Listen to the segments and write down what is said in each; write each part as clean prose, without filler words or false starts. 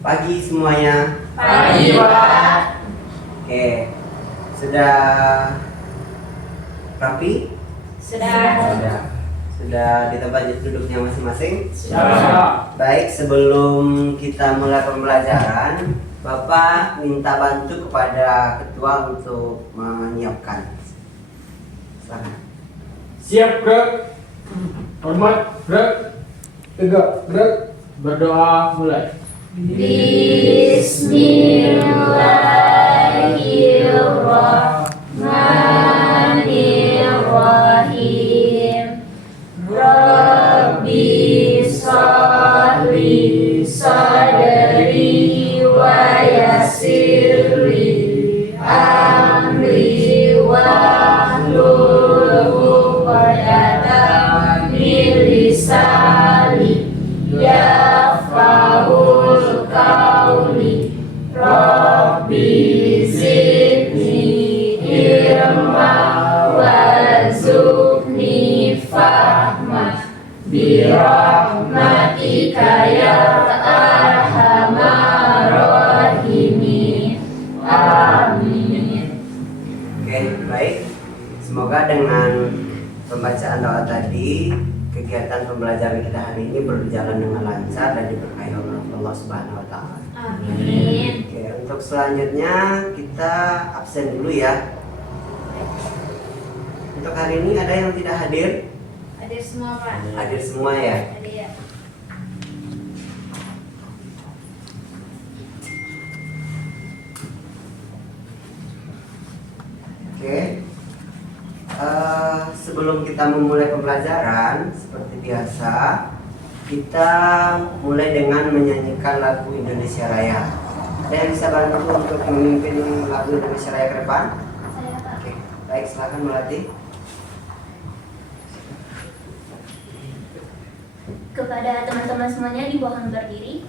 Pagi semuanya. Pagi, Pak. Oke, sudah rapi? Sudah. Sudah di tempat duduknya masing-masing? Sudah. Baik, sebelum kita mulai pembelajaran, Bapak minta bantu kepada ketua untuk menyiapkan. Silakan. Siap, gerak. Hormat, gerak. Tegak, gerak. Berdoa, mulai. Bismillahirrahmanirrahim. Rabbi sholli sadri wa yassirli amri wahlul 'uqdatam min lisani yafqahul qawli. Rabbi zidni ilma warzuqni fahma birahmatika ya arhamar rahimin. Amin. Oke, baik. Semoga dengan pembacaan doa tadi, kegiatan pembelajaran kita hari ini berjalan dengan lancar dan diberkahi oleh Allah Subhanahu wa taala. Amin. Oke, untuk selanjutnya kita absen dulu ya. Untuk hari ini ada yang tidak hadir? Hadir semua, Pak. Hadir semua ya. Hadir. Oke. Sebelum kita memulai pembelajaran, seperti biasa, kita mulai dengan menyanyikan lagu Indonesia Raya. Ada yang bisa bantu untuk memimpin lagu Indonesia Raya ke depan? Saya, Pak. Oke, baik, silakan Melati. Kepada teman-teman semuanya dimohon berdiri.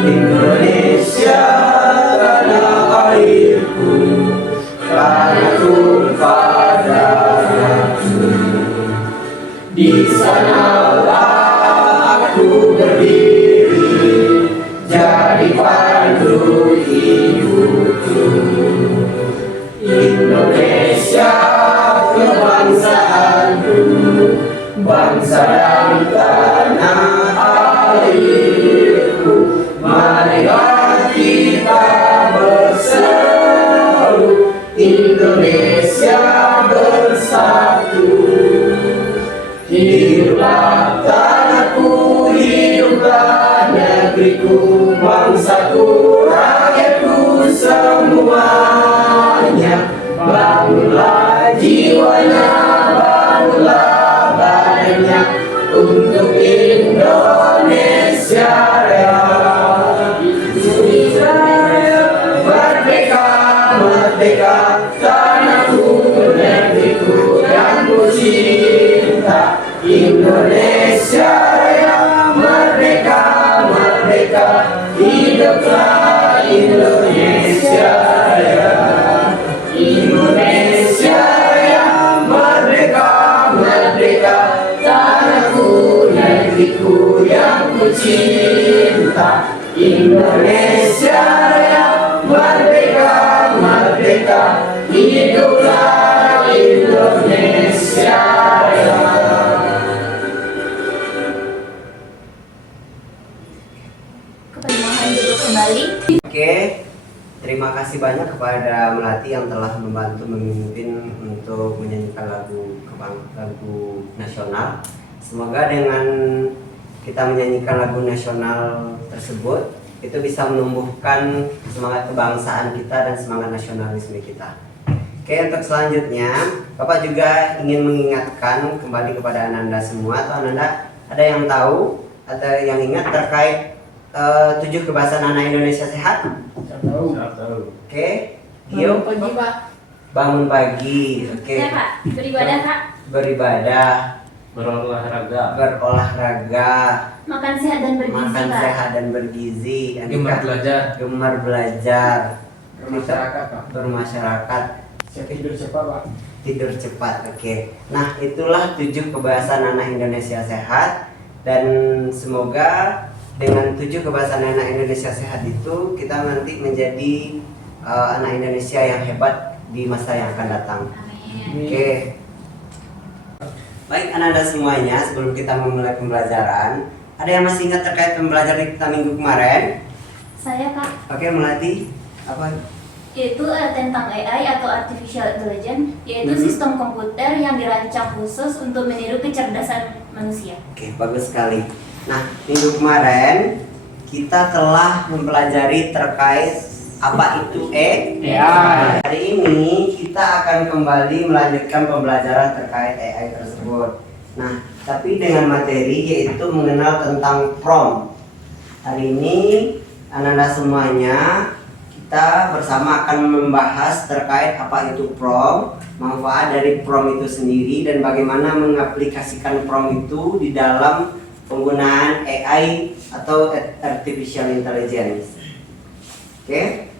Indonesia tanah airku, tanah tumpah darahku. Di sanalah aku berdiri, jadi pandu hidupku. Indonesia kebangsaanku, bangsa dan tanah airku. Marilah kita berseru, Indonesia bersatu. Hiduplah tanahku, hiduplah negeriku, bangsaku, rakyatku semuanya. Bangunlah jiwanya, bangunlah badannya untuk Indonesia Raya. Indonesia Raya, merdeka, merdeka, tanahku, negeriku yang ku cinta. Indonesia Raya, merdeka, merdeka, hiduplah Indonesia Raya. Indonesia Raya, merdeka, merdeka, tanahku, negeriku yang ku cinta. Indonesia Raya, merdeka, merdeka, hiduplah Indonesia Raya. Mohon duduk kembali. Oke, terima kasih banyak kepada Melati yang telah membantu memimpin untuk menyanyikan lagu nasional. Semoga dengan kita menyanyikan lagu nasional tersebut itu bisa menumbuhkan semangat kebangsaan kita dan semangat nasionalisme kita. Oke, untuk selanjutnya Bapak juga ingin mengingatkan kembali kepada Ananda semua, atau Ananda ada yang tahu, ada yang ingat terkait 7 kebiasaan anak Indonesia sehat? Saya tahu. Oke, Gio? Pagi, Pak. Bangun pagi. Oke. Ya, Pak. Beribadah, Kak. Beribadah. Berolahraga. Makan sehat dan bergizi, Makan Pak. sehat dan bergizi. Gemar belajar. Gemar belajar. Bermasyarakat, Pak. Bermasyarakat. Siapa hidup siapa, Pak? tidur cepat. Oke. Nah, itulah 7 kebiasaan anak Indonesia sehat, dan semoga dengan 7 kebiasaan anak Indonesia sehat itu kita nanti menjadi anak Indonesia yang hebat di masa yang akan datang. Amin. Oke. Baik anak-anak semuanya, sebelum kita memulai pembelajaran, ada yang masih ingat terkait pembelajaran kita minggu kemarin? Saya Kak, Oke, Melati. Apa? yaitu tentang AI atau Artificial Intelligence, yaitu Mhm. sistem komputer yang dirancang khusus untuk meniru kecerdasan manusia. Oke, bagus sekali. Nah, minggu kemarin kita telah mempelajari terkait apa itu AI. Hari ini kita akan kembali melanjutkan pembelajaran terkait AI tersebut. Nah, tapi dengan materi yaitu mengenal tentang prompt. Hari ini anak-anak semuanya kita bersama akan membahas terkait apa itu prompt, manfaat dari prompt itu sendiri, dan bagaimana mengaplikasikan prompt itu di dalam penggunaan AI atau Artificial Intelligence. Oke.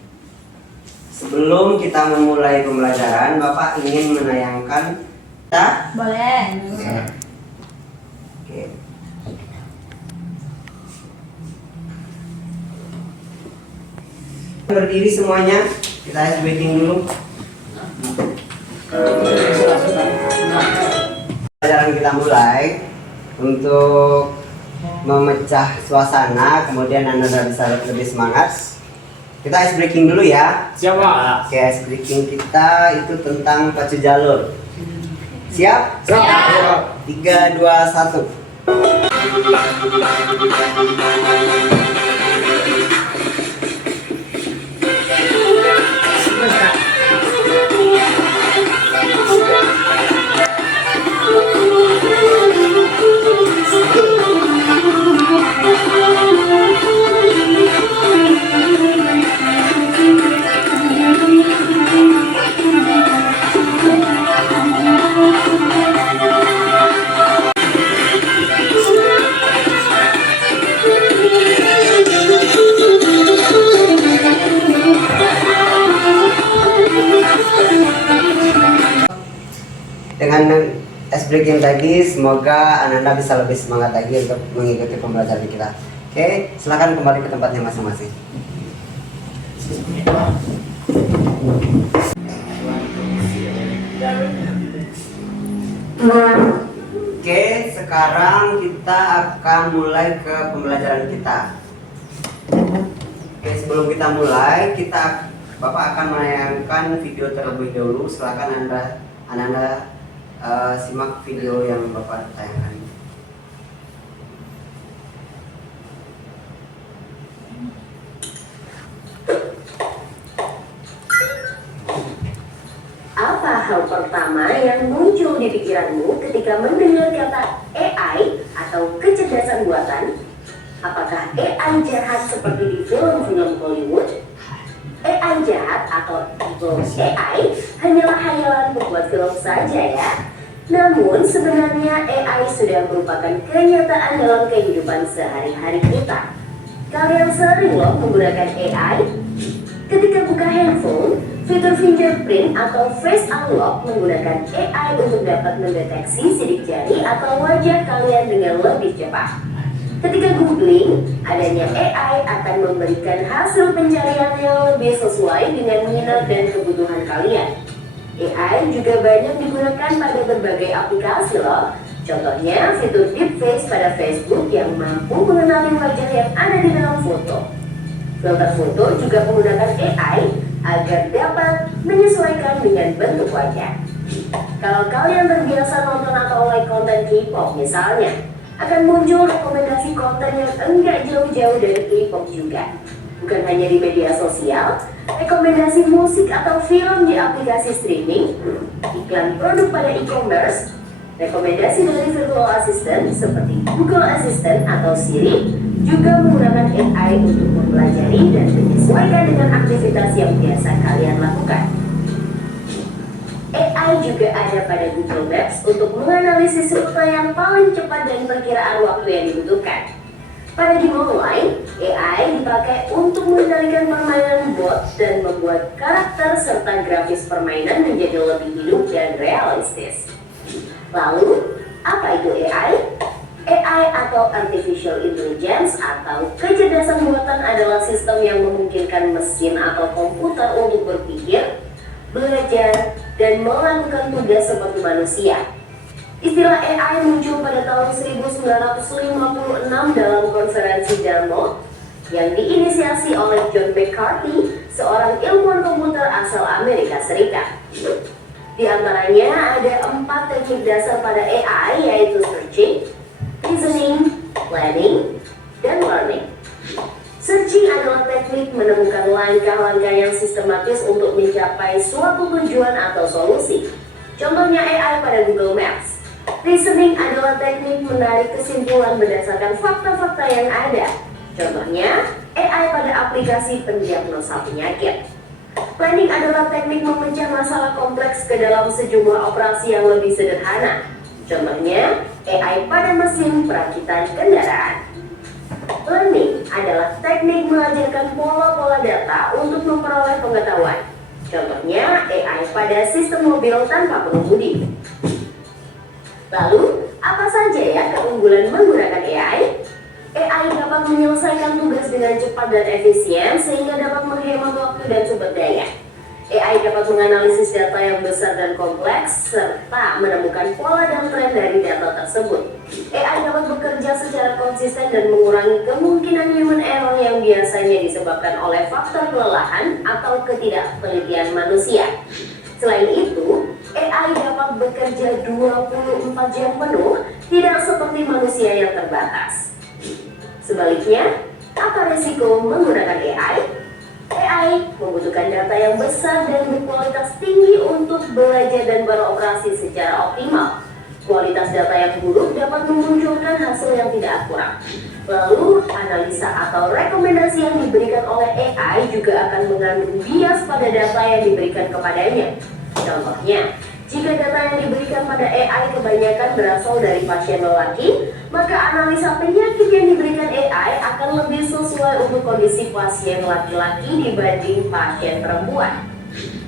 Sebelum kita memulai pembelajaran, Bapak ingin menayangkan kita. Boleh. Oke. Berdiri semuanya, kita ice breaking dulu. Pembelajaran kita mulai. Untuk memecah suasana, kemudian Anda bisa lebih semangat. Kita ice breaking dulu ya. Siapa? Oke, ice breaking kita itu tentang pacu jalur. Siap? Siapa? 3, 2, 1. Dengan ice breaking tadi, semoga Anda bisa lebih semangat lagi untuk mengikuti pembelajaran kita. Oke, silakan kembali ke tempatnya masing-masing. Oke, sekarang kita akan mulai ke pembelajaran kita. Oke, sebelum kita mulai, Bapak akan menayangkan video terlebih dahulu. Silakan Anda simak video yang Bapak tayangkan. Apa hal pertama yang muncul di pikiranmu ketika mendengar kata AI atau kecerdasan buatan? Apakah AI jahat seperti di film-film Hollywood? AI jahat atau evil AI hanyalah hayalan pembuat film saja ya. Namun sebenarnya AI sudah merupakan kenyataan dalam kehidupan sehari-hari kita. Kalian sering loh menggunakan AI? Ketika buka handphone, fitur fingerprint atau face unlock menggunakan AI untuk dapat mendeteksi sidik jari atau wajah kalian dengan lebih cepat. Ketika googling, adanya AI akan memberikan hasil pencarian yang lebih sesuai dengan minat dan kebutuhan kalian. AI juga banyak digunakan pada berbagai aplikasi loh. Contohnya fitur deepfake pada Facebook yang mampu mengenali wajah yang ada di dalam foto. Filter foto juga menggunakan AI agar dapat menyesuaikan dengan bentuk wajah. Kalau kalian terbiasa nonton atau like konten K-pop misalnya, akan muncul rekomendasi konten yang enggak jauh-jauh dari K-pop juga. Bukan hanya di media sosial, rekomendasi musik atau film di aplikasi streaming, iklan produk pada e-commerce, rekomendasi dari virtual assistant seperti Google Assistant atau Siri, juga menggunakan AI untuk mempelajari dan menyesuaikan dengan aktivitas yang biasa kalian lakukan. AI juga ada pada Google Maps untuk menganalisis rute yang paling cepat dan perkiraan waktu yang dibutuhkan. Pada game online, AI dipakai untuk mengendalikan permainan bot dan membuat karakter serta grafis permainan menjadi lebih hidup dan realistis. Lalu, apa itu AI? AI atau Artificial Intelligence atau kecerdasan buatan adalah sistem yang memungkinkan mesin atau komputer untuk berpikir, belajar, dan melakukan tugas seperti manusia. Istilah AI muncul pada tahun 1956 dalam konferensi Dartmouth yang diinisiasi oleh John McCarthy, seorang ilmuwan komputer asal Amerika Serikat. Di antaranya ada 4 teknik dasar pada AI, yaitu searching, reasoning, planning, dan learning. Searching adalah teknik menemukan langkah-langkah yang sistematis untuk mencapai suatu tujuan atau solusi. Contohnya AI pada Google Maps. Reasoning adalah teknik menarik kesimpulan berdasarkan fakta-fakta yang ada. Contohnya, AI pada aplikasi pendiagnosa penyakit. Planning adalah teknik memecah masalah kompleks ke dalam sejumlah operasi yang lebih sederhana. Contohnya, AI pada mesin perakitan kendaraan. Learning adalah teknik mengajarkan pola-pola data untuk memperoleh pengetahuan. Contohnya, AI pada sistem mobil tanpa pengemudi. Lalu, apa saja ya keunggulan menggunakan AI? AI dapat menyelesaikan tugas dengan cepat dan efisien sehingga dapat menghemat waktu dan sumber daya. AI dapat menganalisis data yang besar dan kompleks serta menemukan pola dan tren dari data tersebut. AI dapat bekerja secara konsisten dan mengurangi kemungkinan human error yang biasanya disebabkan oleh faktor kelelahan atau ketidaktelitian manusia. Selain itu, AI dapat bekerja 24 jam penuh, tidak seperti manusia yang terbatas. Sebaliknya, apa risiko menggunakan AI? AI membutuhkan data yang besar dan berkualitas tinggi untuk belajar dan beroperasi secara optimal. Kualitas data yang buruk dapat memunculkan hasil yang tidak akurat. Lalu, analisa atau rekomendasi yang diberikan oleh AI juga akan mengandung bias pada data yang diberikan kepadanya. Contohnya, jika data yang diberikan pada AI kebanyakan berasal dari pasien lelaki, maka analisa penyakit yang diberikan AI akan lebih sesuai untuk kondisi pasien laki-laki dibanding pasien perempuan.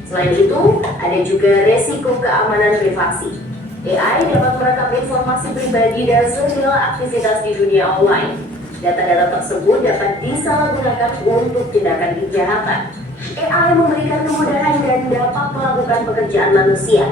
Selain itu, ada juga resiko keamanan privasi. AI dapat merekam informasi pribadi dan segala aktivitas di dunia online. Data-data tersebut dapat disalahgunakan untuk tindakan kejahatan. AI memberikan kemudahan dan dapat melakukan pekerjaan manusia.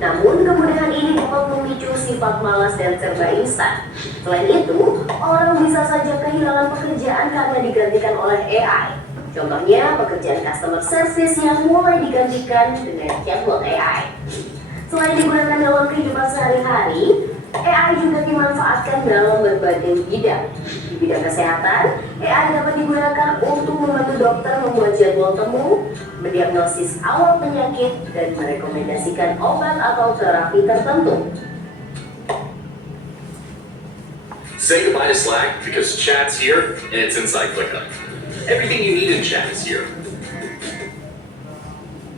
Namun, kemudahan ini dapat memicu sifat malas dan serba instan. Selain itu, orang bisa saja kehilangan pekerjaan karena digantikan oleh AI. Contohnya, pekerjaan customer service yang mulai digantikan dengan chatbot AI. Selain digunakan dalam kehidupan sehari-hari, AI juga dimanfaatkan dalam berbagai bidang. Di bidang kesehatan, AI dapat digunakan untuk membantu dokter membuat jadwal temu, mendiagnosis awal penyakit, dan merekomendasikan obat atau terapi tertentu. Say goodbye to Slack because chat's here and it's inside ClickUp. Everything you need in chat is here.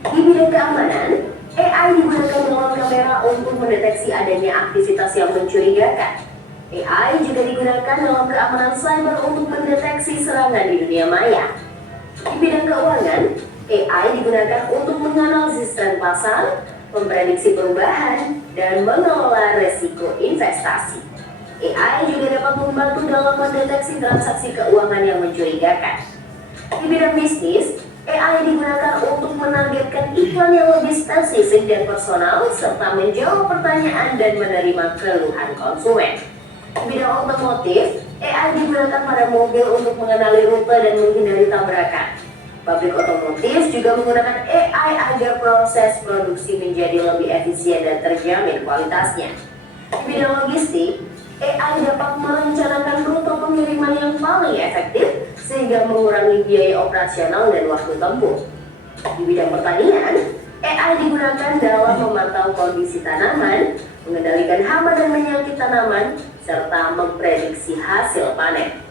Di bidang keamanan, AI digunakan dalam kamera untuk mendeteksi adanya aktivitas yang mencurigakan. AI juga digunakan dalam keamanan cyber untuk mendeteksi serangan di dunia maya. Di bidang keuangan, AI digunakan untuk menganalisis tren pasar, memprediksi perubahan, dan mengelola resiko investasi. AI juga dapat membantu dalam mendeteksi transaksi keuangan yang mencurigakan. Di bidang bisnis, AI digunakan untuk menargetkan iklan yang lebih spesifik dan personal, serta menjawab pertanyaan dan menerima keluhan konsumen. Di bidang otomotif, AI digunakan pada mobil untuk mengenali rute dan menghindari tabrakan. Pabrik otomotif juga menggunakan AI agar proses produksi menjadi lebih efisien dan terjamin kualitasnya. Di bidang logistik, AI dapat merencanakan rute pengiriman yang paling efektif sehingga mengurangi biaya operasional dan waktu tempuh. Di bidang pertanian, AI digunakan dalam memantau kondisi tanaman, mengendalikan hama dan penyakit tanaman, serta memprediksi hasil panen.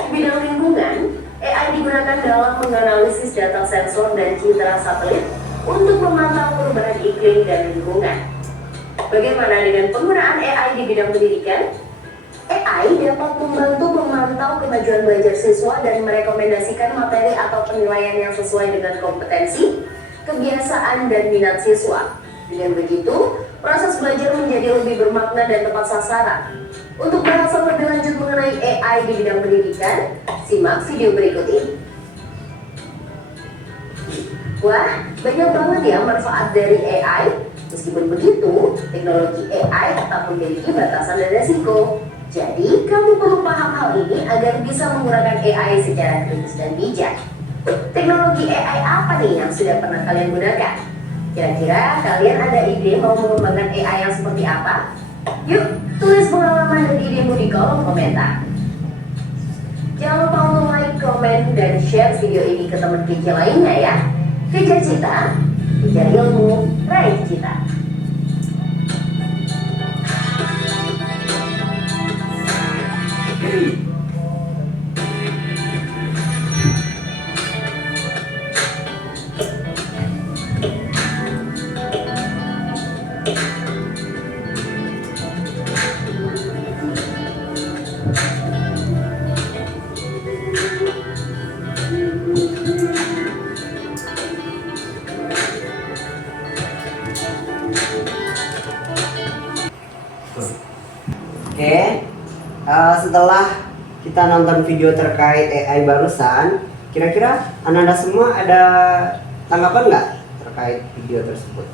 Di bidang lingkungan, AI digunakan dalam menganalisis data sensor dan citra satelit untuk memantau perubahan iklim dan lingkungan. Bagaimana dengan penggunaan AI di bidang pendidikan? AI dapat membantu memantau kemajuan belajar siswa dan merekomendasikan materi atau penilaian yang sesuai dengan kompetensi, kebiasaan, dan minat siswa. Dengan begitu, proses belajar menjadi lebih bermakna dan tepat sasaran. Untuk bahasan lebih lanjut mengenai AI di bidang pendidikan, simak video berikut ini. Wah, banyak banget ya manfaat dari AI. Meskipun begitu, teknologi AI tetap memiliki batasan dan resiko. Jadi, kamu perlu paham hal ini agar bisa menggunakan AI secara kritis dan bijak. Teknologi AI apa nih yang sudah pernah kalian gunakan? Kira-kira kalian ada ide mau mengembangkan AI yang seperti apa? Yuk, tulis pengalaman dan idemu di kolom komentar. Jangan lupa untuk like, komen, dan share video ini ke teman kecil lainnya ya. Kejar cita, kejar ilmu, raih cita. Oke, setelah kita nonton video terkait AI barusan, kira-kira Ananda semua ada tanggapan nggak terkait video tersebut?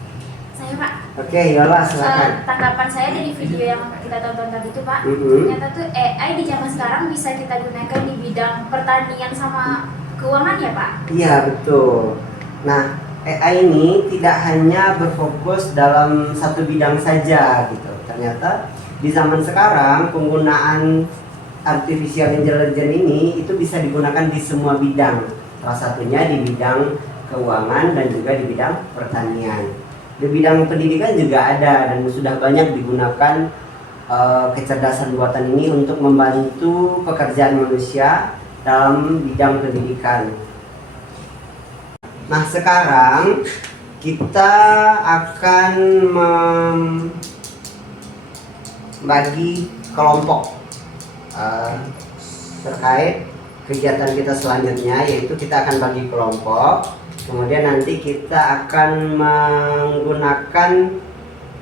Saya Pak, Oke, Yola silakan. tanggapan saya dari video yang kita tonton tadi itu Pak, Mhm. ternyata tuh AI di zaman sekarang bisa kita gunakan di bidang pertanian sama keuangan ya Pak. Iya betul. Nah, AI ini tidak hanya berfokus dalam satu bidang saja gitu. Ternyata di zaman sekarang penggunaan artificial intelligence ini itu bisa digunakan di semua bidang. Salah satunya di bidang keuangan dan juga di bidang pertanian. Di bidang pendidikan juga ada dan sudah banyak digunakan kecerdasan buatan ini untuk membantu pekerjaan manusia dalam bidang pendidikan. Nah, sekarang kita akan membagi kelompok terkait kegiatan kita selanjutnya, yaitu kita akan bagi kelompok. Kemudian nanti kita akan menggunakan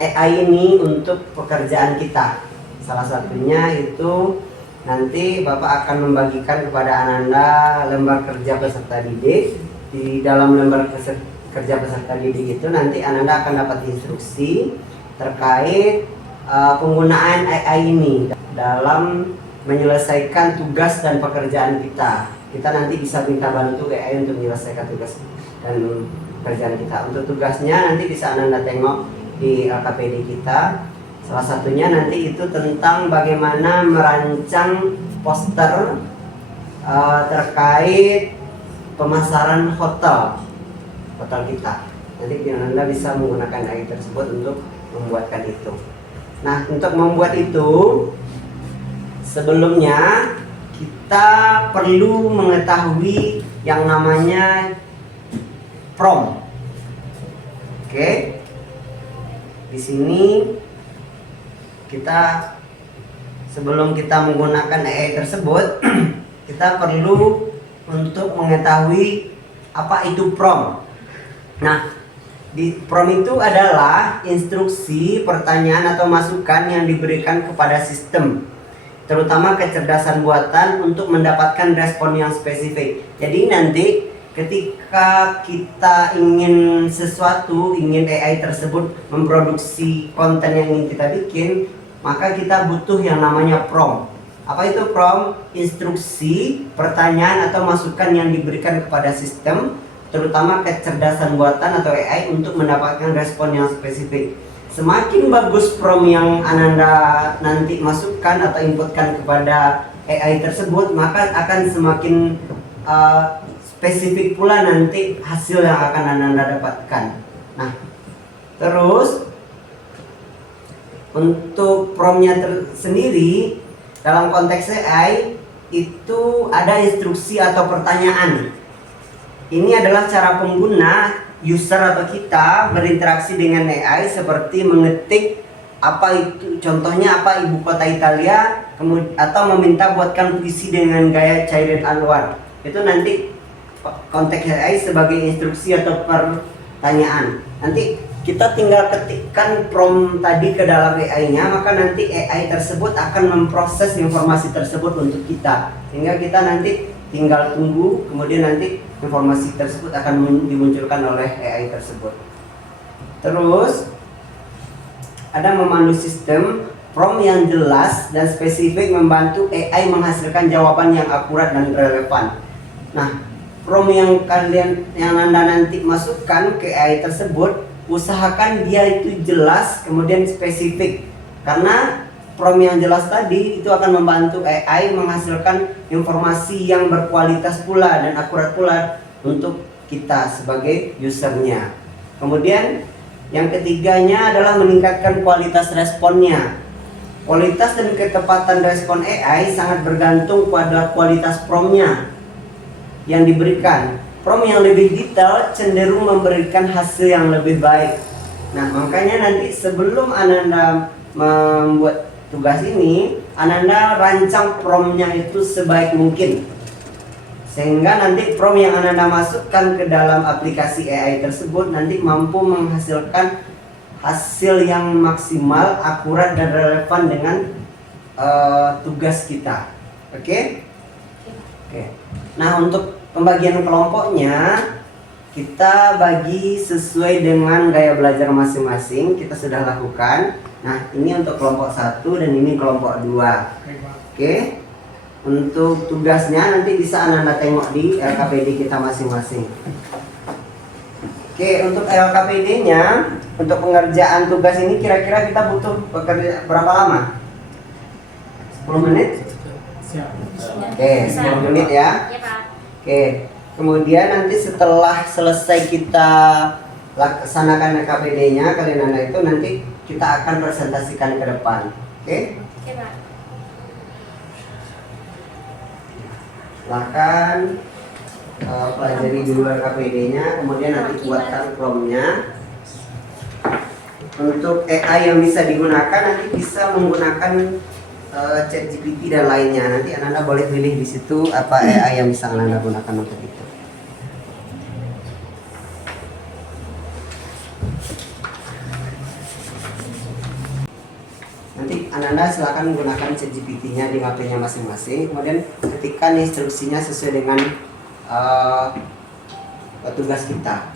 AI ini untuk pekerjaan kita. Salah satunya itu nanti Bapak akan membagikan kepada Ananda lembar kerja peserta didik. Di dalam lembar kerja peserta didik itu nanti Ananda akan dapat instruksi terkait penggunaan AI ini dalam menyelesaikan tugas dan pekerjaan kita. Kita nanti bisa minta bantu AI untuk menyelesaikan tugas dan pekerjaan kita. Untuk tugasnya nanti bisa Ananda tengok di LKPD kita. Salah satunya nanti itu tentang bagaimana merancang poster terkait pemasaran hotel kita. Nanti Ananda bisa menggunakan AI tersebut untuk membuatkan itu. Nah, untuk membuat itu sebelumnya kita perlu mengetahui yang namanya prompt. Oke. Di sini kita sebelum kita menggunakan AI tersebut kita perlu untuk mengetahui apa itu prompt. Nah, di prompt itu adalah instruksi, pertanyaan atau masukan yang diberikan kepada sistem, terutama kecerdasan buatan untuk mendapatkan respon yang spesifik. Jadi nanti ketika kita ingin sesuatu, ingin AI tersebut memproduksi konten yang ingin kita bikin, maka kita butuh yang namanya prompt. Apa itu prompt? Instruksi, pertanyaan atau masukan yang diberikan kepada sistem, terutama kecerdasan buatan atau AI untuk mendapatkan respon yang spesifik. Semakin bagus prompt yang Ananda nanti masukkan atau inputkan kepada AI tersebut, maka akan semakin spesifik pula nanti hasil yang akan Ananda dapatkan. Nah, terus untuk promptnya sendiri dalam konteks AI itu ada instruksi atau pertanyaan. Ini adalah cara pengguna, user atau kita berinteraksi dengan AI seperti mengetik apa itu, contohnya apa ibu kota Italia, atau meminta buatkan puisi dengan gaya Chairin Anwar. Itu nanti konteks AI sebagai instruksi atau pertanyaan. Nanti kita tinggal ketikkan prompt tadi ke dalam AI-nya, maka nanti AI tersebut akan memproses informasi tersebut untuk kita. Sehingga kita nanti tinggal tunggu, kemudian nanti informasi tersebut akan dimunculkan oleh AI tersebut. Terus ada memandu sistem. Prompt yang jelas dan spesifik membantu AI menghasilkan jawaban yang akurat dan relevan. Nah, prompt yang Anda nanti masukkan ke AI tersebut, usahakan dia itu jelas kemudian spesifik. Karena prompt yang jelas tadi itu akan membantu AI menghasilkan informasi yang berkualitas pula dan akurat pula untuk kita sebagai usernya. Kemudian yang ketiganya adalah meningkatkan kualitas responnya. Kualitas dan ketepatan respon AI sangat bergantung pada kualitas promptnya yang diberikan. Prompt yang lebih detail cenderung memberikan hasil yang lebih baik. Nah, makanya nanti sebelum Ananda membuat tugas ini, Ananda rancang promptnya itu sebaik mungkin. Sehingga nanti prompt yang Ananda masukkan ke dalam aplikasi AI tersebut nanti mampu menghasilkan hasil yang maksimal, akurat dan relevan dengan tugas kita. Oke? Nah, untuk pembagian kelompoknya kita bagi sesuai dengan gaya belajar masing-masing. Kita sudah lakukan. Nah, ini untuk kelompok 1 dan ini kelompok 2. Oke? Untuk tugasnya nanti bisa Anda tengok di LKPD kita masing-masing. Oke, untuk LKPD-nya, untuk pengerjaan tugas ini kira-kira kita butuh bekerja berapa lama? 10 menit? Oke, 10 menit ya. Ya, Pak. Oke, kemudian nanti setelah selesai kita laksanakan LKPD-nya, kalian Anda itu nanti kita akan presentasikan ke depan. Oke? Oke, Pak. Silakan pelajari dulu LKPD-nya, kemudian nanti buatkan prompt-nya. Untuk AI yang bisa digunakan nanti bisa menggunakan ChatGPT dan lainnya. Nanti Anda boleh pilih di situ apa AI yang bisa Anda gunakan untuk itu. Nanti Anda silakan gunakan ChatGPT-nya di HP-nya masing-masing. Kemudian ketikkan instruksinya sesuai dengan tugas kita.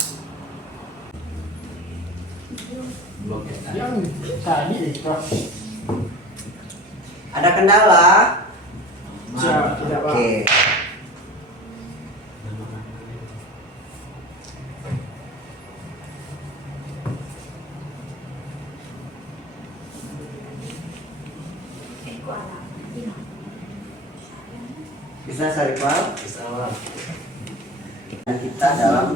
Yang tadi itu Ada kendala? tidak, Pak. Oke. Bisa Sarifal? Bisa. Dan kita dalam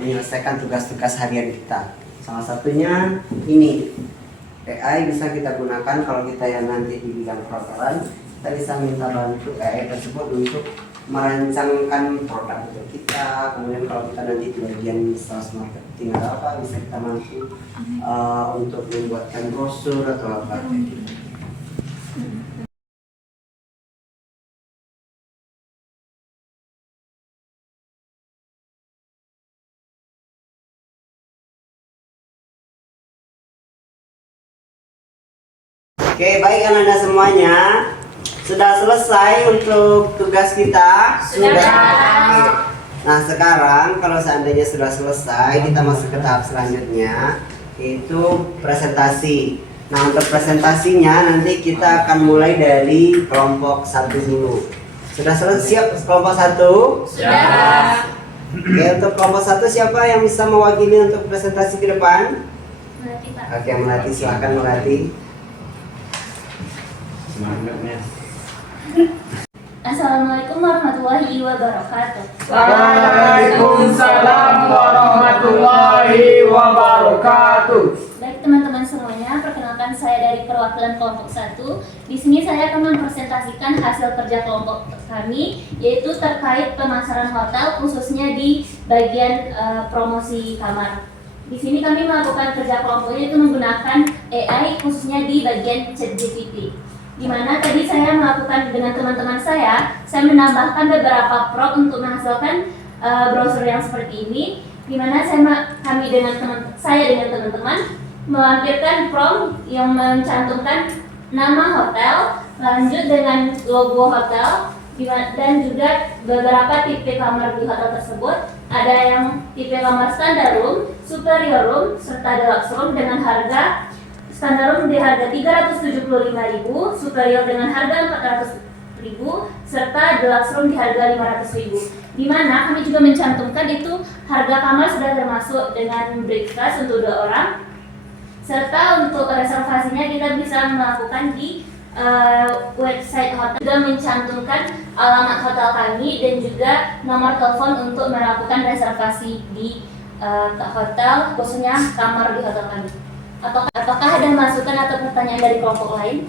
menyelesaikan tugas-tugas harian kita. Salah satunya ini. AI bisa kita gunakan kalau kita yang nanti di bidang perorangan, kita bisa minta bantu AI tersebut untuk merancangkan produk untuk kita. Kemudian kalau kita nanti di bagian sales marketing atau apa, bisa kita bantu untuk membuatkan brosur atau apa kayak gitu. Oke, baik Anda semuanya. Sudah selesai untuk tugas kita? Sudah. Oke. Nah, sekarang kalau seandainya sudah selesai, kita masuk ke tahap selanjutnya, yaitu presentasi. Nah, untuk presentasinya nanti kita akan mulai dari kelompok 1 dulu. Sudah selesai siap kelompok 1? Sudah. Oke, untuk kelompok 1 siapa yang bisa mewakili untuk presentasi ke depan? Melati, Pak. Oke, Melati, silakan Melati. Assalamualaikum warahmatullahi wabarakatuh. Waalaikumsalam warahmatullahi wabarakatuh. Baik teman-teman semuanya, perkenalkan saya dari perwakilan kelompok 1. Di sini saya akan mempresentasikan hasil kerja kelompok kami, yaitu terkait pemasaran hotel khususnya di bagian promosi kamar. Di sini kami melakukan kerja kelompoknya itu menggunakan AI khususnya di bagian ChatGPT. di mana tadi saya melakukan dengan teman-teman saya menambahkan beberapa prompt untuk menghasilkan browser yang seperti ini, di mana kami dengan teman-teman melampirkan prompt yang mencantumkan nama hotel, lanjut dengan logo hotel, dan juga beberapa tipe kamar di hotel tersebut. Ada yang tipe kamar standar room, superior room, serta deluxe room dengan harga standar room di harga 375.000, superior dengan harga 400.000, serta deluxe room di harga 500.000. Di mana kami juga mencantumkan itu harga kamar sudah termasuk dengan breakfast untuk 2 orang, serta untuk reservasinya kita bisa melakukan di website hotel, juga mencantumkan alamat hotel kami dan juga nomor telepon untuk melakukan reservasi di hotel, khususnya kamar di hotel kami. Apakah ada masukan atau pertanyaan dari kelompok lain?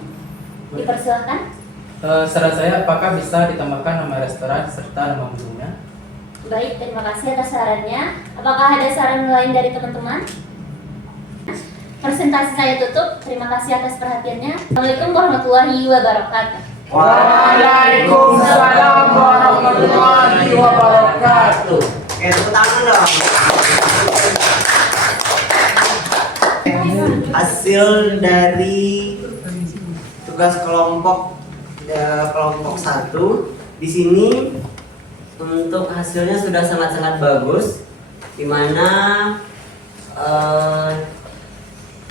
Dipersilakan. Saran saya, apakah bisa ditambahkan nama restoran serta nama menunya? Baik, terima kasih atas sarannya. Apakah ada saran lain dari teman-teman? Presentasi saya tutup. Terima kasih atas perhatiannya. Assalamualaikum warahmatullahi wabarakatuh. Waalaikumsalam warahmatullahi wabarakatuh. Oke, tepuk tangan dong. Hasil dari tugas kelompok 1 di sini untuk hasilnya sudah sangat-sangat bagus, di mana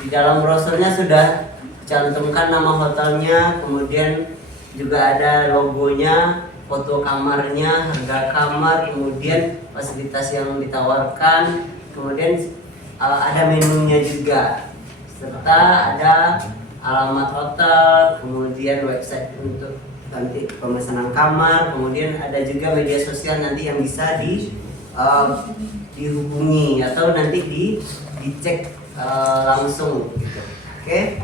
di dalam browsernya sudah cantumkan nama hotelnya, kemudian juga ada logonya, foto kamarnya, harga kamar, kemudian fasilitas yang ditawarkan, kemudian ada menunya juga, serta ada alamat hotel, kemudian website untuk nanti pemesanan kamar, kemudian ada juga media sosial nanti yang bisa dihubungi atau nanti dicek langsung gitu. Oke.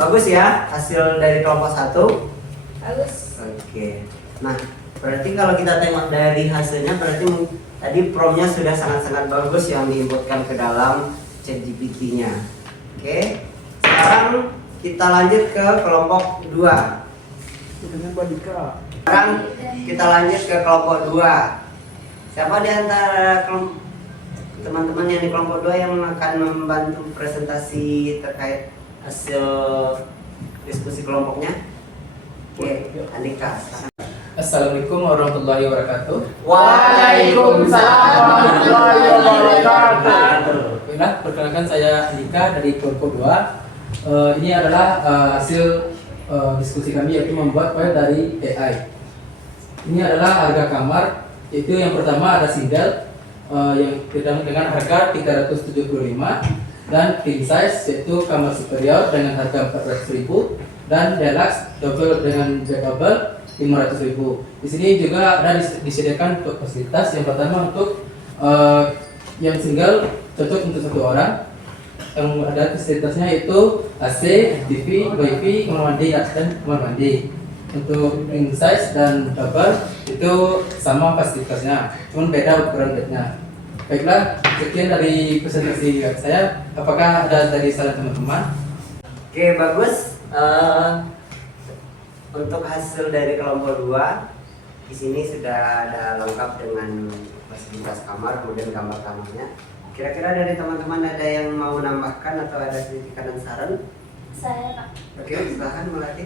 Bagus ya hasil dari kelompok 1. Bagus. Oke. Nah, berarti kalau kita tengok dari hasilnya berarti tadi promnya sudah sangat-sangat bagus yang diinputkan ke dalam ChatGPT-nya. Oke. Sekarang kita lanjut ke kelompok 2. Sekarang kita lanjut ke kelompok 2. Siapa di antara teman-teman yang di kelompok 2 yang akan membantu presentasi terkait hasil diskusi kelompoknya? Oke, Andika. Assalamualaikum warahmatullahi wabarakatuh. Waalaikumsalam warahmatullahi wabarakatuh. Baiklah, perkenalkan saya Andika dari kelompok 2. Ini adalah hasil diskusi kami, yaitu membuat file dari AI. Ini adalah harga kamar, yaitu yang pertama ada single yang dengan harga 375 dan king size, yaitu kamar superior dengan harga 400.000 dan deluxe double dengan bed double 500.000. Di sini juga ada disediakan untuk fasilitas. Yang pertama untuk yang single cocok untuk 1 orang. Yang ada fasilitasnya itu AC, TV, WiFi, kamar mandi dan kamar mandi. Untuk king size dan double itu sama fasilitasnya, cuma beda ukuran bednya. Baiklah, sekian dari presentasi saya. Apakah ada dari saran teman-teman? Oke, bagus. Untuk hasil dari kelompok 2 di sini sudah ada lengkap dengan fasilitas kamar, kemudian gambar kamarnya. Kira-kira dari teman-teman ada yang mau menambahkan atau ada kritikan dan saran? Saya, Pak. Oke, silakan Melati.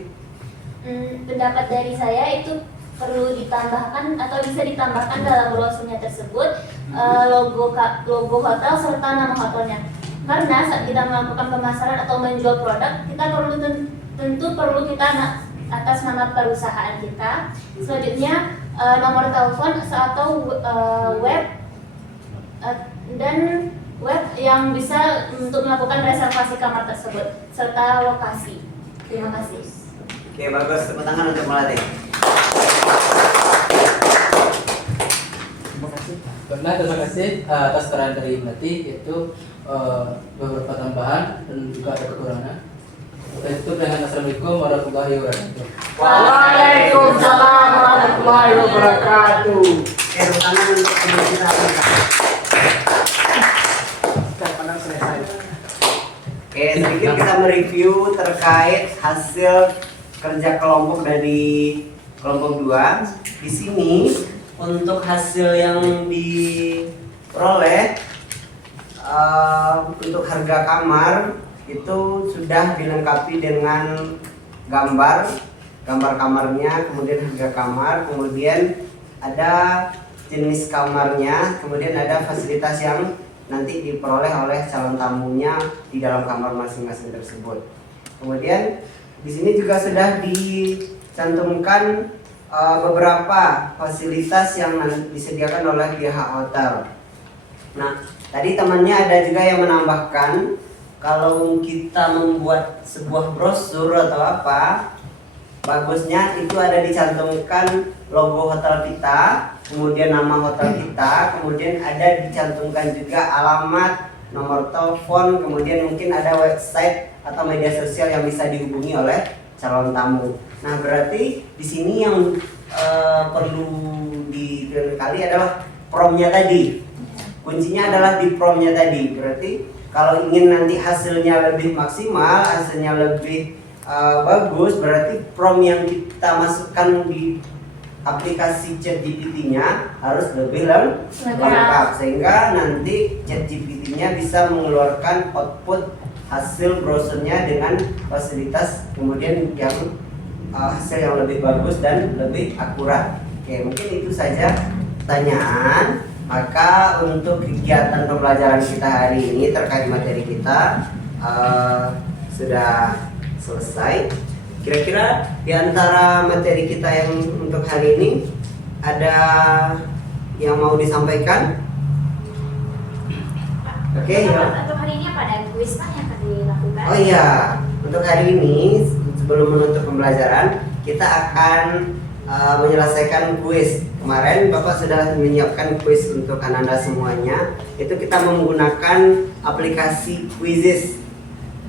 Pendapat dari saya itu perlu ditambahkan atau bisa ditambahkan dalam browsernya tersebut logo hotel serta nama hotelnya. Karena saat kita melakukan pemasaran atau menjual produk, kita tentu perlu kita atas nama perusahaan kita. Selanjutnya nomor telepon atau web dan web yang bisa untuk melakukan reservasi kamar tersebut serta lokasi. Terima kasih. Oke, bagus. Tepuk tangan untuk Melati. Terima kasih atas saran dari Melati, yaitu beberapa tambahan dan juga ada kekurangan. Kita tutup dengan Assalamualaikum warahmatullahi wabarakatuh. Waalaikumsalam warahmatullahi wabarakatuh. Oke, tepuk tangan untuk teman kita. Selesai. Oke, sedikit kita mereview terkait hasil kerja kelompok dari kelompok 2. Di sini untuk hasil yang diperoleh untuk harga kamar itu sudah dilengkapi dengan gambar kamarnya, kemudian harga kamar, kemudian ada jenis kamarnya, kemudian ada fasilitas yang nanti diperoleh oleh calon tamunya di dalam kamar masing-masing tersebut. Kemudian di sini juga sudah dicantumkan beberapa fasilitas yang disediakan oleh pihak hotel. Nah, tadi temannya ada juga yang menambahkan kalau kita membuat sebuah brosur atau apa, bagusnya itu ada dicantumkan logo hotel kita, kemudian nama hotel kita, kemudian ada dicantumkan juga alamat, nomor telepon, kemudian mungkin ada website atau media sosial yang bisa dihubungi oleh calon tamu. Nah, berarti di sini yang perlu dikali adalah promnya tadi. Kuncinya adalah di promnya tadi. Berarti kalau ingin nanti hasilnya lebih maksimal, hasilnya lebih bagus, berarti prom yang kita masukkan di aplikasi ChatGPT-nya harus lebih lengkap, sehingga nanti ChatGPT-nya bisa mengeluarkan output hasil browsernya dengan fasilitas kemudian yang hasil yang lebih bagus dan lebih akurat. Oke, mungkin itu saja pertanyaan. Maka untuk kegiatan pembelajaran kita hari ini terkait materi kita sudah selesai. Kira-kira di antara materi kita yang untuk hari ini ada yang mau disampaikan? Oke, ya. Untuk hari ini apa ada kuis Pak yang akan dilakukan? Oh iya, untuk hari ini sebelum menutup pembelajaran kita akan menyelesaikan kuis. Kemarin Bapak sudah menyiapkan kuis untuk Ananda semuanya. Itu kita menggunakan aplikasi Quizizz.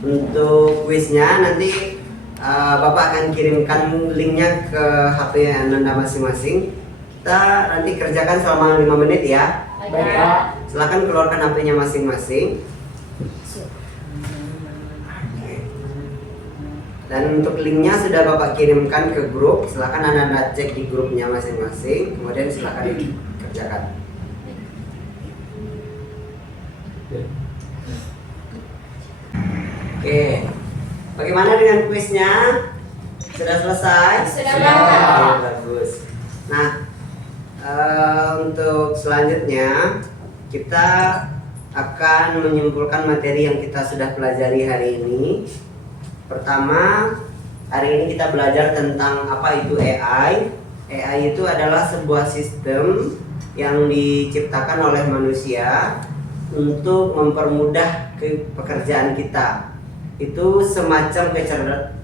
Untuk kuisnya nanti Bapak akan kirimkan linknya ke HP Ananda masing-masing. Kita nanti kerjakan selama 5 menit ya. Baik, Pak. Silakan keluarkan HP-nya masing-masing. Dan untuk linknya sudah Bapak kirimkan ke grup. Silakan Anda cek di grupnya masing-masing. Kemudian silakan dikerjakan. Oke, bagaimana dengan kuisnya? Sudah selesai? Sudah, Pak. Oke, bagus. Nah, untuk selanjutnya kita akan menyimpulkan materi yang kita sudah pelajari hari ini. Pertama, hari ini kita belajar tentang apa itu AI. AI itu adalah sebuah sistem yang diciptakan oleh manusia untuk mempermudah pekerjaan kita. Itu semacam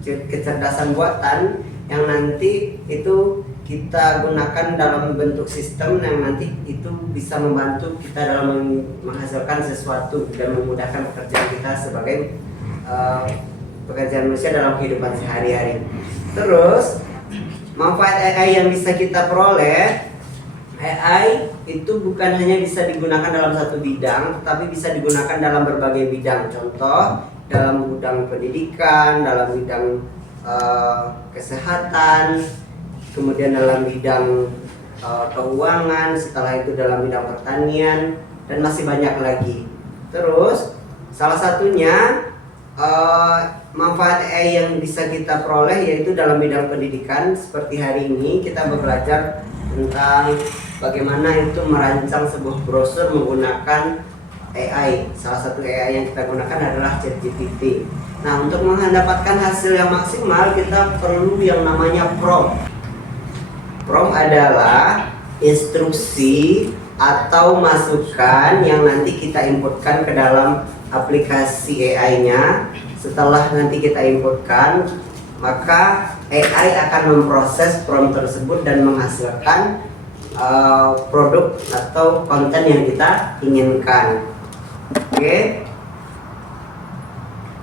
kecerdasan buatan yang nanti itu kita gunakan dalam bentuk sistem yang nanti itu bisa membantu kita dalam menghasilkan sesuatu dan memudahkan pekerjaan kita sebagai pekerjaan manusia dalam kehidupan sehari-hari. Terus manfaat AI yang bisa kita peroleh, AI itu bukan hanya bisa digunakan dalam satu bidang, tetapi bisa digunakan dalam berbagai bidang. Contoh, dalam bidang pendidikan, dalam bidang kesehatan, kemudian dalam bidang keuangan, setelah itu dalam bidang pertanian, dan masih banyak lagi. Terus salah satunya manfaat AI yang bisa kita peroleh yaitu dalam bidang pendidikan. Seperti hari ini kita belajar tentang bagaimana itu merancang sebuah brosur menggunakan AI. Salah satu AI yang kita gunakan adalah ChatGPT. Nah, untuk mendapatkan hasil yang maksimal kita perlu yang namanya prompt. Prompt adalah instruksi atau masukan yang nanti kita inputkan ke dalam aplikasi AI-nya. Setelah nanti kita inputkan, maka AI akan memproses prompt tersebut dan menghasilkan produk atau konten yang kita inginkan. Oke.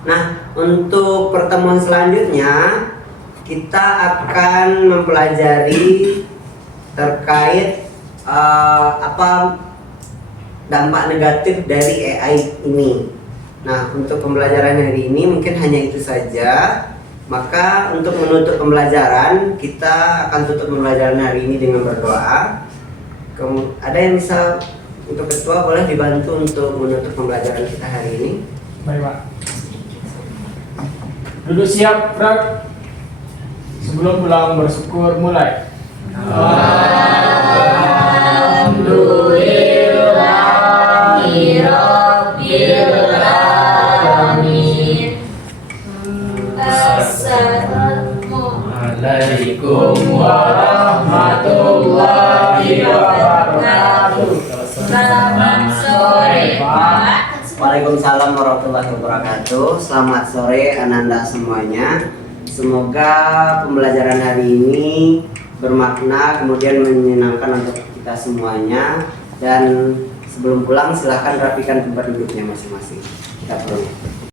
Nah, untuk pertemuan selanjutnya kita akan mempelajari terkait apa dampak negatif dari AI ini. Nah, untuk pembelajaran hari ini mungkin hanya itu saja. Maka untuk menutup pembelajaran, kita akan tutup pembelajaran hari ini dengan berdoa. Ada yang bisa untuk ketua boleh dibantu untuk menutup pembelajaran kita hari ini? Baik, Pak. Duduk siap, Frak. Sebelum pulang bersyukur, mulai. Alhamdulillahirobbilalamin. Assalamualaikum warahmatullahi wabarakatuh. Selamat sore, Pak. Waalaikumsalam warahmatullahi wabarakatuh. Selamat sore Ananda semuanya. Semoga pembelajaran hari ini bermakna kemudian menyenangkan untuk kita semuanya. Dan sebelum pulang silahkan rapikan tempat duduknya masing-masing. Kita pulang.